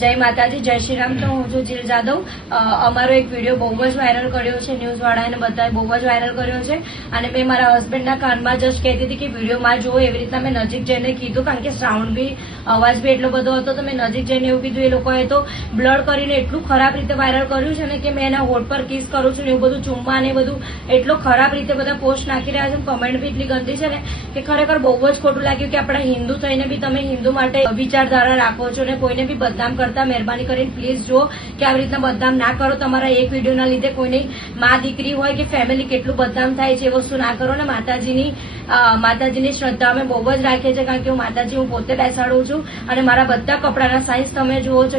જય માતાજી, જય શ્રી રામ. તો હું છું જીલ જાદવ. અમારો એક વિડીયો બહુ જ વાયરલ કર્યો છે, ન્યૂઝ વાળાને બધાએ બહુ જ વાયરલ કર્યો છે. અને મેં મારા હસબન્ડના કાનમાં જસ્ટ કહેતી હતી કે વિડીયોમાં જુઓ, એવી રીતના મેં નજીક જઈને કીધું, કારણ કે સાઉન્ડ બી અવાજ બી એટલો બધો હતો, તો મેં નજીક જઈને એવું કીધું. એ લોકોએ તો બ્લડ કરીને એટલું ખરાબ રીતે વાયરલ કર્યું છે ને કે મેં એના હોઠ પર કિસ કરું છું ને એવું બધું, ચુમ્મા ને બધું એટલો ખરાબ રીતે બધા પોસ્ટ નાખી રહ્યા છે. કમેન્ટ બી એટલી ગંદી છે ને કે ખરેખર બહુ જ ખોટું લાગ્યું કે આપણા હિન્દુ થઈને બી તમે હિન્દુ માટે વિચારધારા રાખો છો ને કોઈને બી બદનામ કરતા. મહેરબાની કરીને પ્લીઝ જુઓ કે આવી રીતના બદનામ ના કરો. તમારા એક વિડીયોના લીધે કોઈની માં દીકરી હોય કે ફેમિલી કેટલું બદનામ થાય છે, એ વસ્તુ ના કરો ને. માતાજીની શ્રદ્ધા અમે બહુ જ રાખીએ છીએ, કારણ કે હું પોતે બેસાડું છું અને મારા બધા કપડાના સાઇઝ તમે જુઓ છો.